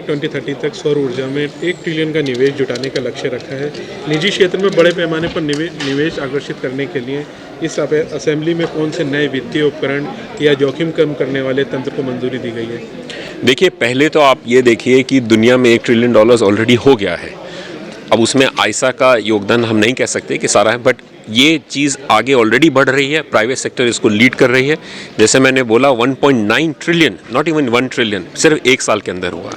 2030 तक सौर ऊर्जा में 1 ट्रिलियन का निवेश जुटाने का लक्ष्य रखा है। निजी क्षेत्र में बड़े पैमाने पर निवेश आकर्षित करने के लिए इस असेंबली में कौन से नए वित्तीय उपकरण या जोखिम कम करने वाले तंत्र को मंजूरी दी गई है? देखिए, पहले तो आप ये देखिए कि दुनिया में $1 ट्रिलियन ऑलरेडी हो गया है। अब उसमें आयसा का योगदान हम नहीं कह सकते कि सारा है, बट ये चीज़ आगे ऑलरेडी बढ़ रही है। प्राइवेट सेक्टर इसको लीड कर रही है। जैसे मैंने बोला 1.9 ट्रिलियन, नॉट इवन 1 ट्रिलियन, सिर्फ 1 साल के अंदर हुआ।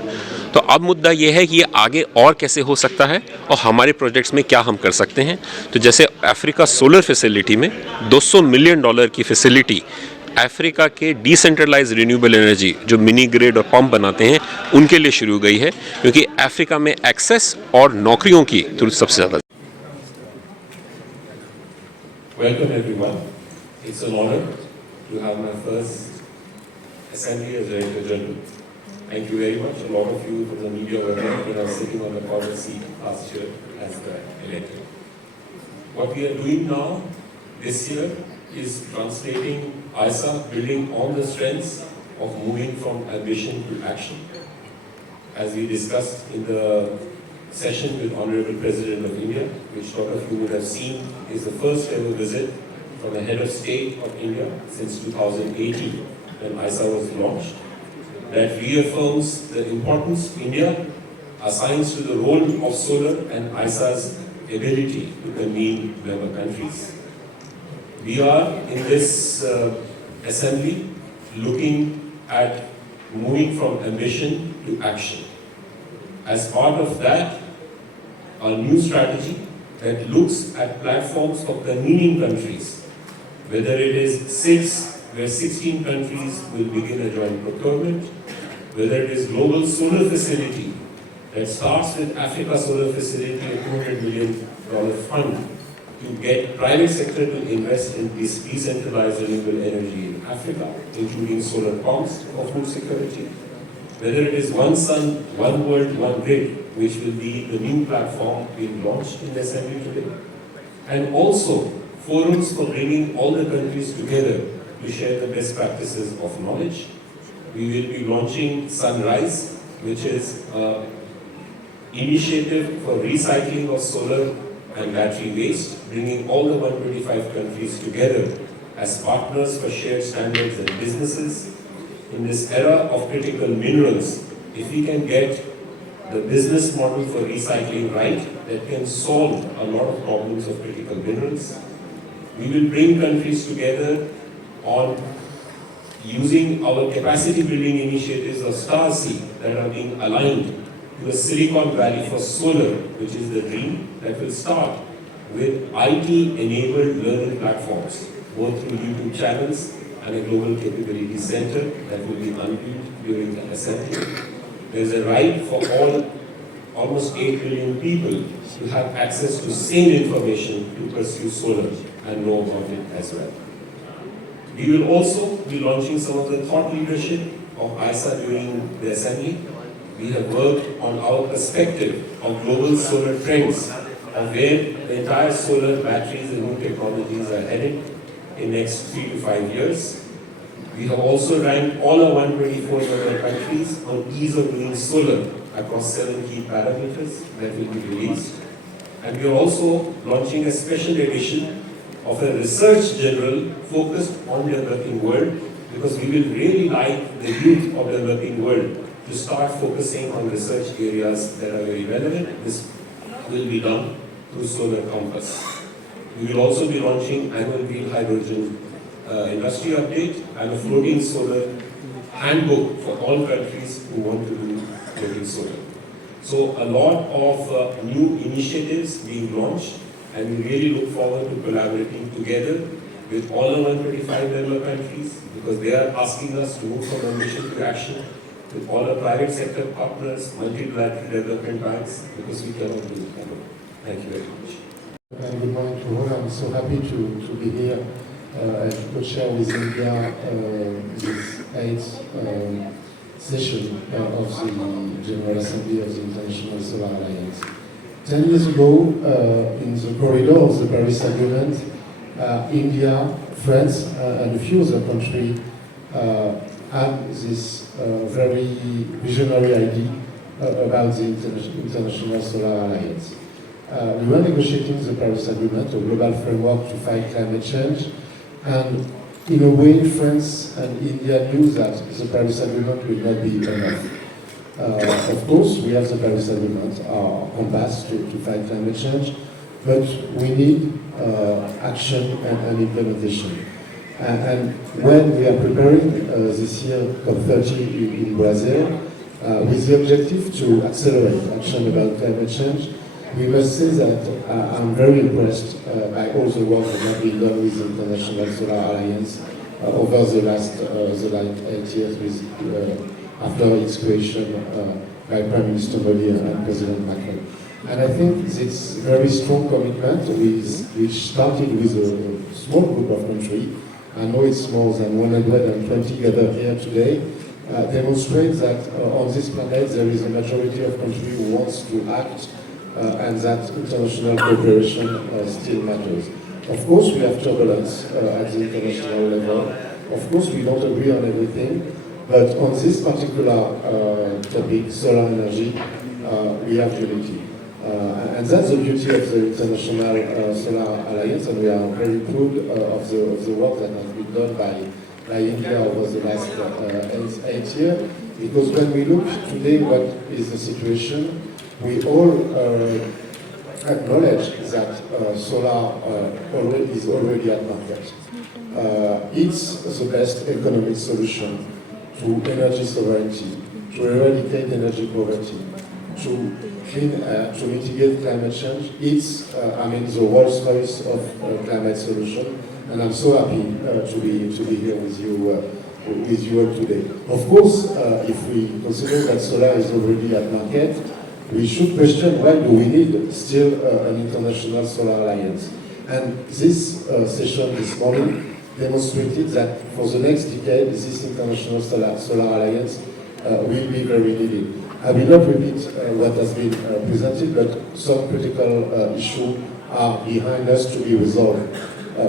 तो अब मुद्दा ये है कि ये आगे और कैसे हो सकता है और हमारे प्रोजेक्ट्स में क्या हम कर सकते हैं। तो जैसे अफ्रीका सोलर फैसिलिटी में $200 मिलियन की फैसिलिटी अफ्रीका के डिसेंट्रलाइज रिन्यूएबल एनर्जी जो मिनी ग्रिड और पंप बनाते हैं उनके लिए शुरू गई है, क्योंकि अफ्रीका में एक्सेस और नौकरियों की जरूरत सबसे ज़्यादा। Welcome everyone. It's an honor to have my first assembly as Director General. Thank you very much. A lot of you from the media were there when I was sitting on the corner seat last year as the elected. What we are doing now, this year, is translating ISA, building on the strengths of moving from ambition to action. As we discussed in the session with Honorable President of India, which a lot of you would have seen is the first ever visit from the head of state of India since 2018 when ISA was launched. That reaffirms the importance India assigns to the role of solar and ISA's ability to convene member countries. We are in this assembly looking at moving from ambition to action. As part of that, a new strategy that looks at platforms for convening countries, whether it is 6, where 16 countries will begin a joint procurement, whether it is global solar facility that starts with Africa Solar Facility, a $200 million fund to get private sector to invest in this decentralized renewable energy in Africa, including solar pumps for food security. Whether it is One Sun, One World, One Grid, which will be the new platform being launched in the Assembly today. And also forums for bringing all the countries together to share the best practices of knowledge. We will be launching Sunrise, which is an initiative for recycling of solar and battery waste, bringing all the 125 countries together as partners for shared standards and businesses. In this era of critical minerals, if we can get the business model for recycling right, that can solve a lot of problems of critical minerals. We will bring countries together on using our capacity building initiatives of StarSea that are being aligned to a Silicon Valley for solar, which is the dream that will start with IT-enabled learning platforms, both through YouTube channels and a global capability center that will be unveiled during the assembly. There is a right for almost 8 billion people to have access to same information to pursue solar and know about it as well. We will also be launching some of the thought leadership of ISA during the assembly. We have worked on our perspective of global solar trends, of where the entire solar batteries and new technologies are headed in next 3 to 5 years. We have also ranked all our 124 member countries on ease of doing solar across 7 key parameters that will be released. And we are also launching a special edition of a research journal focused on the developing world, because we will really like the youth of the developing world to start focusing on research areas that are very relevant. This will be done through Solar Compass. We will also be launching annual green hydrogen industry update and a floating solar handbook for all countries who want to do floating solar. So a lot of new initiatives being launched, and we really look forward to collaborating together with all the 125 member countries, because they are asking us to move from ambition to action, with all the private sector partners, multilateral development banks, because we cannot do it alone. Thank you very much. And good morning to all. I'm so happy to be here and to co-share with India this 8th session of the General Assembly of the International Solar Alliance. 10 years ago, in the corridor of the Paris Agreement, India, France, and a few other countries had this very visionary idea about the International Solar Alliance. We were negotiating the Paris Agreement, a global framework to fight climate change, and in a way, France and India knew that the Paris Agreement will not be enough. Of course, we have the Paris Agreement, our compass to fight climate change, but we need action and implementation. And when we are preparing this year COP30 in Brazil, with the objective to accelerate action about climate change, we must say that I'm very impressed by all the work that has been done with the International Solar Alliance over the last 8 years after its creation by Prime Minister Modi and President Macron. And I think this very strong commitment, which started with a small group of countries, I know it's more than 120 gathered here today, demonstrates that on this planet there is a majority of countries who wants to act and that international cooperation still matters. Of course we have turbulence at the international level. Of course we don't agree on everything, but on this particular topic, solar energy, we have unity. And that's the beauty of the International Solar Alliance, and we are very proud of the work that has been done by India over the last 8 years. Because when we look today what is the situation, we all acknowledge that solar is already at market. It's the best economic solution to energy sovereignty, to eradicate energy poverty, to mitigate climate change. It's, the Rolls Royce of climate solution, and I'm so happy to be here with you all today. Of course, if we consider that solar is already at market, we should question why do we need still an international solar alliance. And this session this morning demonstrated that for the next decade, this international solar alliance will be very needed. I will not repeat what has been presented, but some critical issues are behind us to be resolved.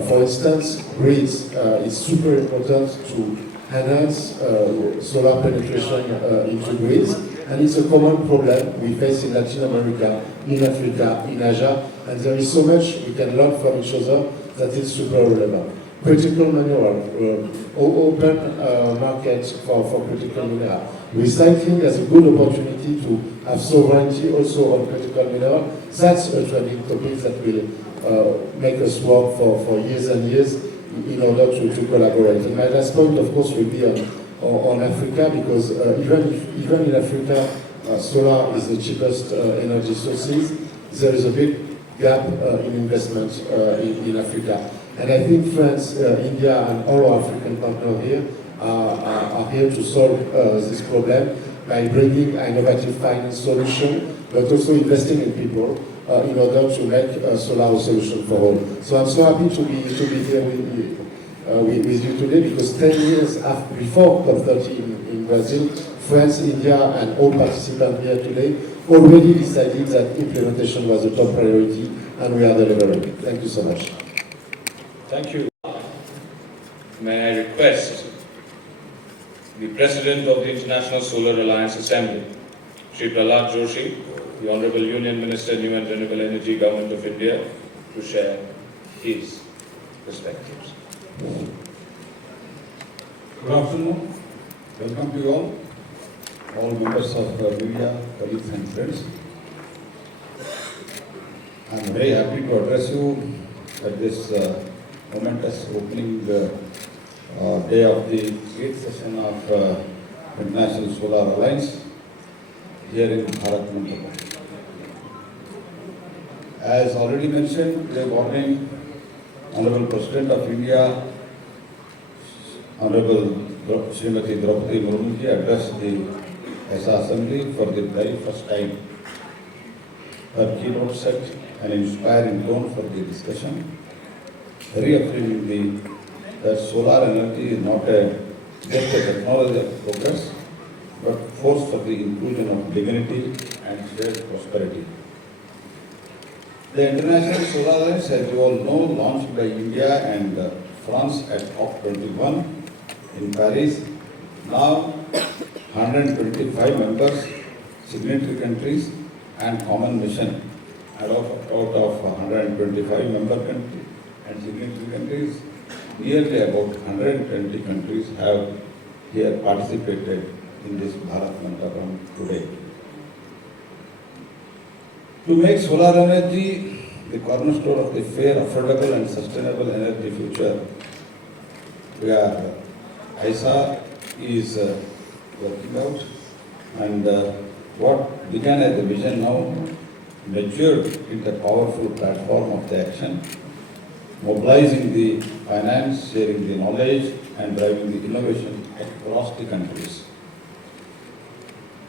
For instance, grids. It's super important to enhance solar penetration into grids, and it's a common problem we face in Latin America, in Africa, in Asia, and there is so much we can learn from each other that it's super relevant. Critical mineral, open markets for critical mineral. Recycling has a good opportunity to have sovereignty also on critical mineral. That's a trending topic that will make us work for years and years in order to collaborate. And my last point, of course, will be on Africa, because even in Africa, solar is the cheapest energy sources. There is a big gap in investment in Africa. And I think France, India, and all our African partners here are here to solve this problem by bringing an innovative finance solution, but also investing in people in order to make solar a solution for all. So I'm so happy to be here with you today, because 10 years before COP30 in Brazil, France, India, and all participants here today already decided that implementation was a top priority, and we are delivering. Thank you so much. Thank you. May I request the President of the International Solar Alliance Assembly, Shri Prahlad Joshi, the Honorable Union Minister, New and Renewable Energy, Government of India, to share his perspectives. Good afternoon. Welcome to you all members of media, colleagues and friends. I am very happy to address you at this momentous opening day of the 8th session of International Solar Alliance here in Bharat Mandapa. As already mentioned, today morning, Honorable President of India, Honorable Srimati Draupadi Murmu addressed the ESA Assembly for the very first time. Her keynote set an inspiring tone for the discussion, reaffirming that solar energy is not just a technology of progress, but force for the inclusion of dignity and shared prosperity. The International Solar Alliance, as you all know, launched by India and France at COP21 in Paris. Now, 125 members signatory countries and common mission. Out of 125 member countries and signatory countries, nearly about 120 countries have here participated in this Bharat Mantram today. To make solar energy the cornerstone of the fair, affordable and sustainable energy future, where ISA is working out, and what began as a vision now matured into a powerful platform of the action, mobilizing the finance, sharing the knowledge and driving the innovation across the countries.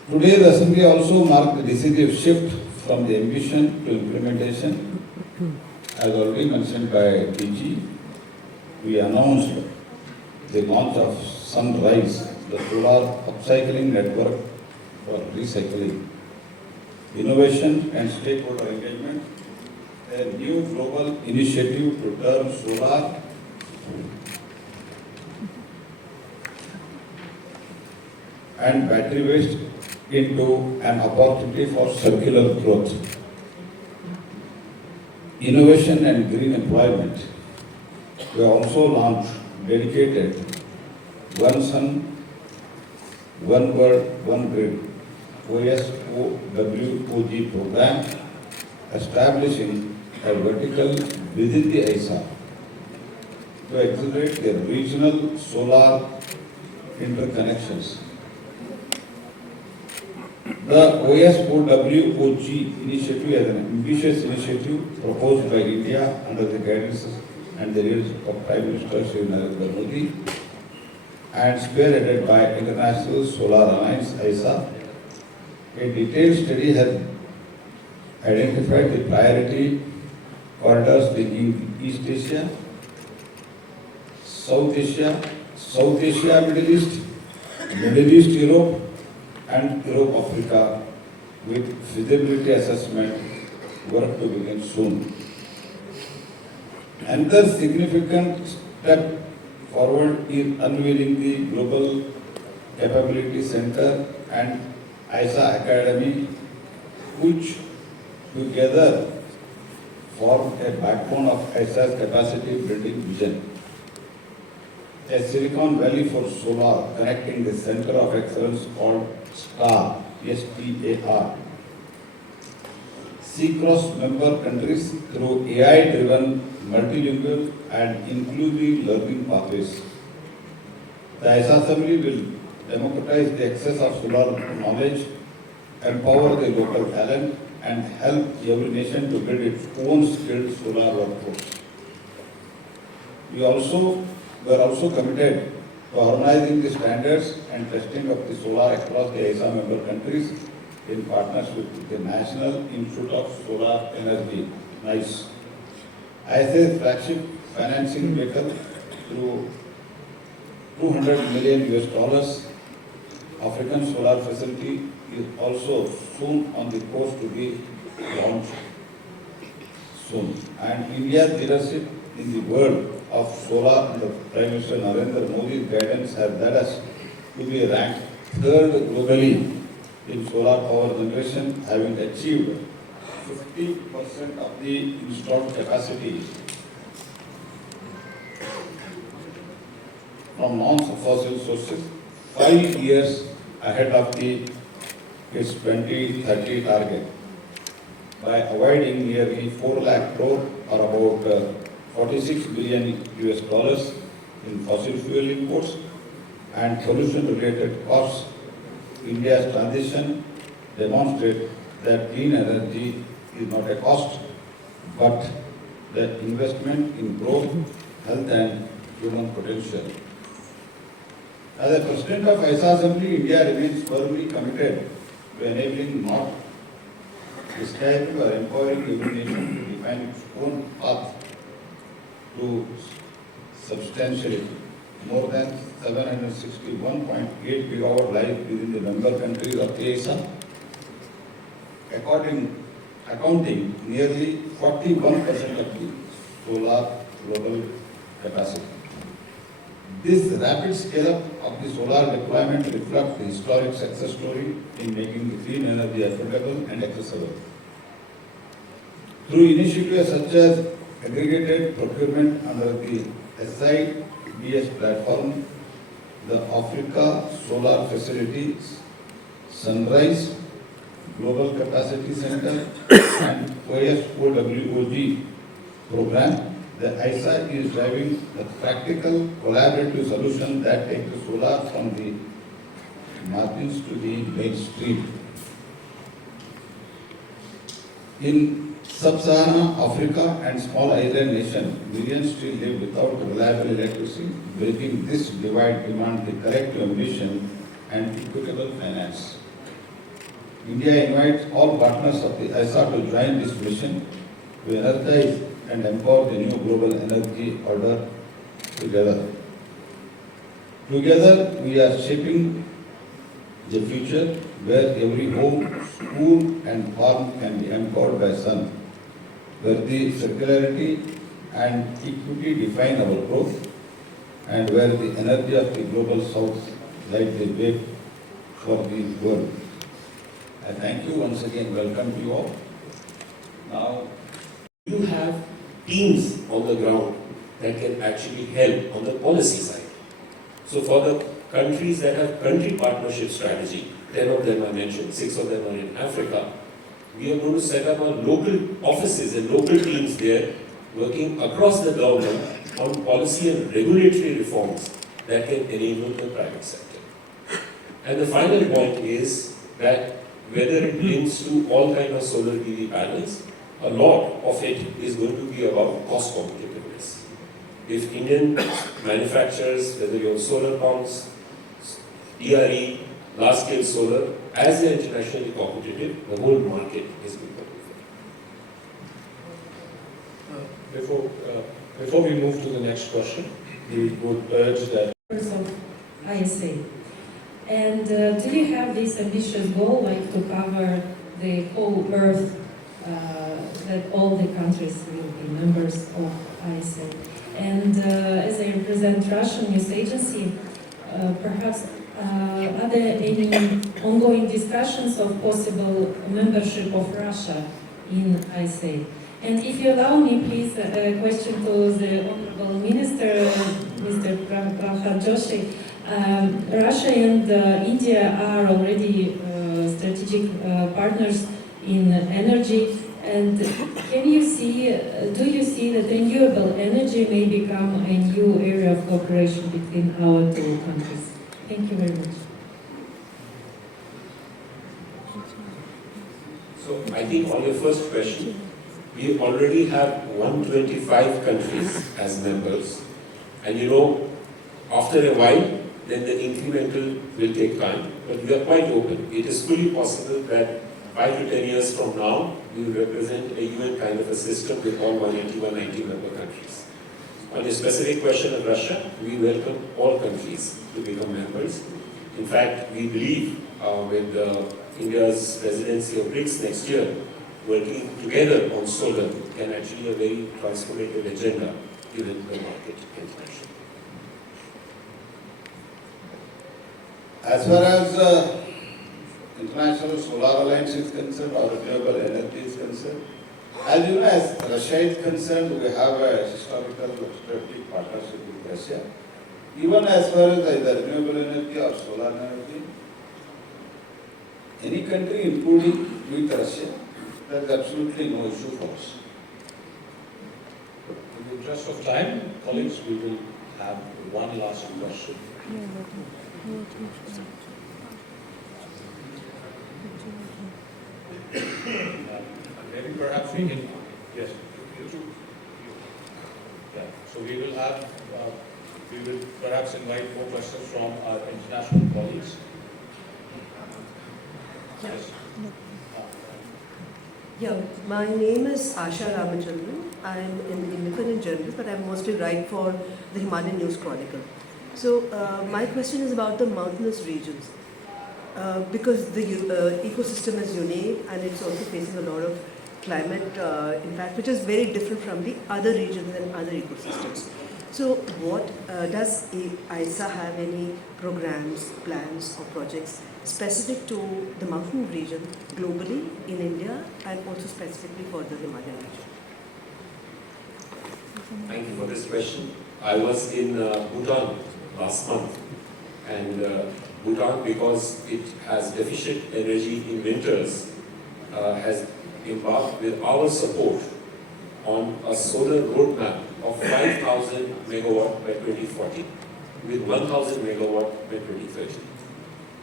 Today the Assembly also marked the decisive shift from the ambition to implementation. As already mentioned by DG, we announced the launch of Sunrise, the solar upcycling network for recycling, innovation and stakeholder engagement, a new global initiative to turn solar and battery waste into an opportunity for circular growth. Innovation and green employment. We also launched dedicated One Sun, One World, One Grid OSOWOG program, establishing a vertical within the ISA to accelerate the regional solar interconnections. The OSOWOG initiative is an ambitious initiative proposed by India under the guidance and the leadership of Prime Minister Shri Narendra Modi and spearheaded by International Solar Alliance ISA. A detailed study has identified the priority corridors linking East Asia, South Asia, Middle East, Europe, and Europe, Africa, with feasibility assessment work to begin soon. Another significant step forward is unveiling the Global Capability Center and ISA Academy, which together form a backbone of ISA's capacity building vision. A Silicon Valley for solar connecting the center of excellence called STAR, STAR. C-cross member countries through AI-driven, multilingual and inclusive learning pathways. The ISA Assembly will democratize the access of solar knowledge, empower the local talent and help every nation to build its own skilled solar workforce. We are also committed to harmonizing the standards and testing of the solar across the ISA member countries in partnership with the National Institute of Solar Energy, NICE. ISA's flagship financing vehicle through $200 million African Solar Facility is also soon on the course to be launched soon. And India's leadership in the world of solar under Prime Minister Narendra Modi's guidance has led us to be ranked third globally in solar power generation, having achieved 50% of the installed capacity from non-fossil sources, 5 years ahead of its 2030 target, by avoiding nearly 4 lakh crore or about $46 billion in fossil fuel imports and pollution-related costs. India's transition demonstrates that clean energy is not a cost, but the investment in growth, health and human potential. As a President of ISA Assembly, India remains firmly committed to enabling, not describing or empowering every nation to define its own path to substantially more than 761.8 gigawatt lies within the member countries of the ISA, accounting nearly 41% of the solar global capacity. This rapid scale-up of the solar deployment reflects the historic success story in making the clean energy affordable and accessible. Through initiatives such as aggregated procurement under the SIBS platform, the Africa Solar Facility, Sunrise Global Capacity Center, and OSOWOG program, the ISA is driving a practical collaborative solution that takes the solar from the margins to the mainstream. In sub-Saharan Africa and small island nations, millions still live without reliable electricity. Bridging this divide demands the collective ambition and equitable finance. India invites all partners of the ISA to join this mission to energize and empower the new global energy order together. Together, we are shaping the future where every home, school, and farm can be empowered by sun, where the circularity and equity define our growth, and where the energy of the global south light the way for the world. I thank you once again, welcome to you all. Now, You have teams on the ground that can actually help on the policy side. So for the countries that have country partnership strategy, 10 of them I mentioned, 6 of them are in Africa, we are going to set up our local offices and local teams there working across the government on policy and regulatory reforms that can enable the private sector. And the final point is that whether it links to all kind of solar PV panels, a lot of it is going to be about cost competitiveness. If Indian manufacturers, whether you're solar pumps, DRE, large-scale solar, as they are internationally competitive, the whole market is going to Before we move to the next question, we would urge that of ISA. And do you have this ambitious goal, like to cover the whole Earth, that all the countries will be members of ISA? And as I represent Russian news agency, perhaps are there any ongoing discussions of possible membership of Russia in ISA? And if you allow me, please, a question to the Honorable Minister, Mr. Prabhat Joshi. Russia and India are already strategic partners in energy. And can you see, do you see that renewable energy may become a new area of cooperation between our two countries? Thank you very much. So I think on your first question, we already have 125 countries as members. And you know, after a while, then the incremental will take time. But we are quite open. It is fully possible that 5 to 10 years from now, we will represent a UN kind of a system with all 180, 190 member countries. On the specific question of Russia, we welcome all countries to become members. In fact, we believe with India's presidency of BRICS next year, working together on solar can actually a very transformative agenda given the market internationally. as far as International Solar Alliance is concerned, or renewable energy is concerned, as you know, as Russia is concerned, we have a historical strategic partnership with Russia. Even as far as either renewable energy or solar energy, any country, including with Russia, there is absolutely no issue for us. in the interest of time, colleagues, we will have one last question. Maybe perhaps we can, yes. Yeah, so we will have, we will perhaps invite more questions from our international colleagues. Yes. Yeah, my name is Asha Ramachandran. I'm an independent journalist, but I mostly write for the Himalayan News Chronicle. So my question is about the mountainous regions. Because the ecosystem is unique and it's also facing a lot of climate impact, which is very different from the other regions and other ecosystems. So, what does ISA have any programs, plans, or projects specific to the mountain region globally in India and also specifically for the Himalayan region? Thank you for this question. I was in Bhutan last month, and Bhutan, because it has deficient energy in winters, has embarked with our support on a solar roadmap of 5,000 megawatt by 2040, with 1,000 megawatt by 2030.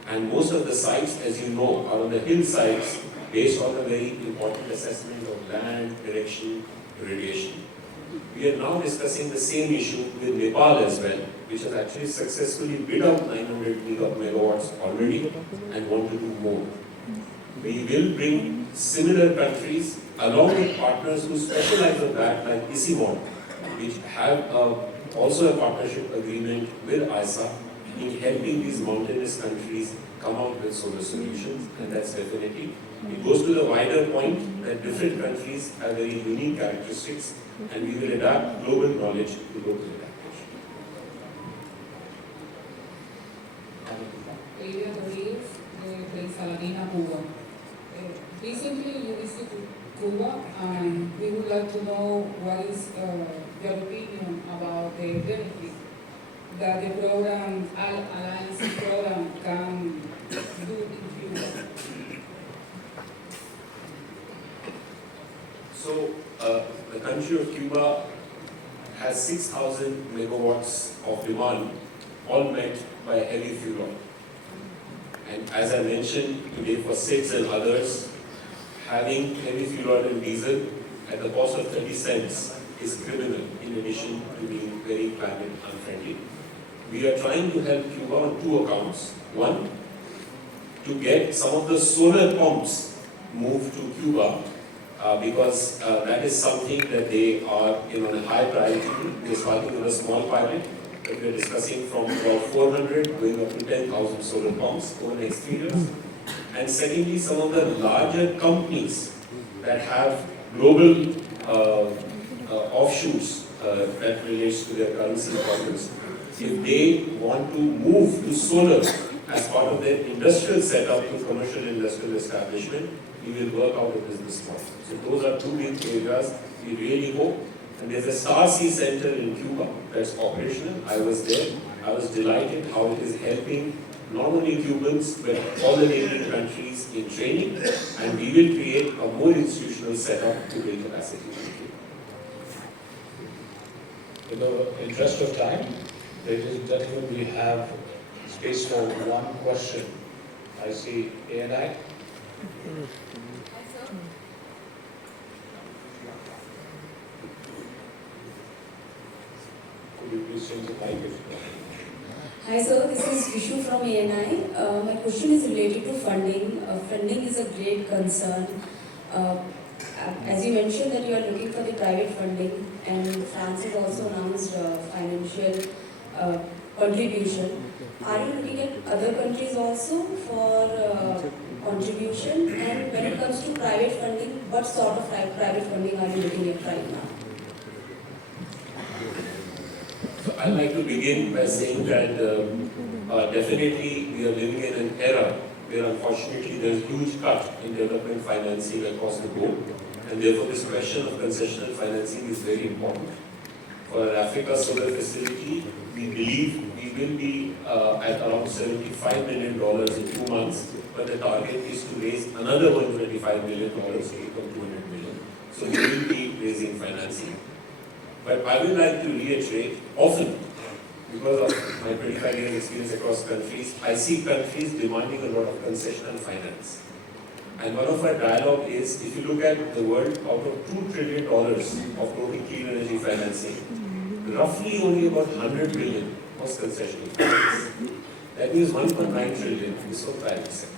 And most of the sites, as you know, are on the hillsides based on a very important assessment of land, direction, radiation. We are now discussing the same issue with Nepal as well, which has actually successfully bid out 900 megawatts already and want to do more. We will bring similar countries along with partners who specialize on that, like Isimon, which have also a partnership agreement with ISA in helping these mountainous countries come out with solar solutions, and that's definitely. It goes to the wider point that different countries have very unique characteristics, and we will adapt global knowledge to local adaptation. Area Rodriguez, de Saladina, Cuba. Recently you visited Cuba, and we would like to know what is your opinion about the benefit that the program, Alliance program, can do in Cuba. So, the country of Cuba has 6,000 megawatts of demand, all met by heavy fuel oil. And as I mentioned today for SIDS and others, having heavy fuel oil and diesel at the cost of 30 cents is criminal, in addition to being very climate unfriendly. We are trying to help Cuba on two accounts. One, to get some of the solar pumps moved to Cuba, because that is something that they are on a high priority. They're starting with a small pilot, but we're discussing from about 400 going up to 10,000 solar pumps over the next 3 years. And secondly, some of the larger companies that have global offshoots that relates to their currency problems, if they want to move to solar as part of their industrial setup to commercial industrial establishment, we will work out a business model. So those are two big areas we really hope. And there's a Star Sea Center in Cuba that's operational. I was there. I was delighted how it is helping not only Cubans but all the neighboring countries in training. And we will create a more institutional setup to build capacity in Cuba. In the interest of time, ladies and gentlemen, we have space for one question. I see ANI. Could you please change the mic? Hi sir, this is Vishu from ANI. My question is related to funding. Funding is a great concern. As you mentioned that you are looking for the private funding, and France has also announced financial contribution. Are you looking at other countries also for contribution? And when it comes to private funding, what sort of private funding are you looking at right now? I'd like to begin by saying that definitely we are living in an era where unfortunately there is huge cut in development financing across the globe, and therefore this question of concessional financing is very important. For our Africa solar facility, we believe we will be at around $75 million in 2 months, but the target is to raise another $125 million to become $200 million. So we will be raising financing. But I would like to reiterate, often, because of my 25 years experience across countries, I see countries demanding a lot of concessional finance. And one of our dialogue is, if you look at the world, out of $2 trillion of total clean energy financing, roughly only about 100 billion was concessional finance. That means 1.9 trillion is for private sector.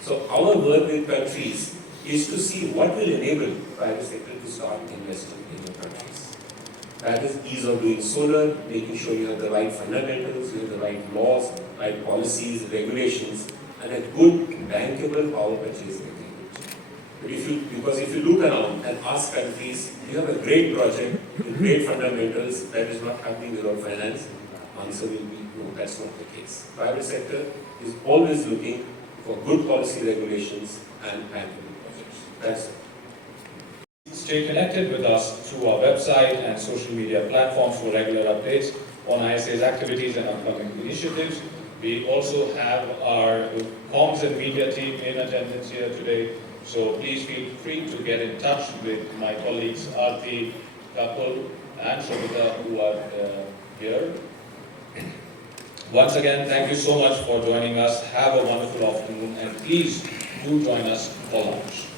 So our work with countries is to see what will enable private sector to start investing in your countries. That is ease of doing solar, making sure you have the right fundamentals, you have the right laws, right policies, regulations, and a good bankable power purchase agreement. But because if you look around and ask countries, you have a great project with great fundamentals, that is not happening without finance, answer will be no, that's not the case. Private sector is always looking for good policy regulations and good projects. That's it. Stay connected with us through our website and social media platforms for regular updates on ISA's activities and upcoming initiatives. We also have our comms and media team in attendance here today, so please feel free to get in touch with my colleagues Aarti, Kapil and Shobita who are here. Once again, thank you so much for joining us. Have a wonderful afternoon and please do join us for lunch.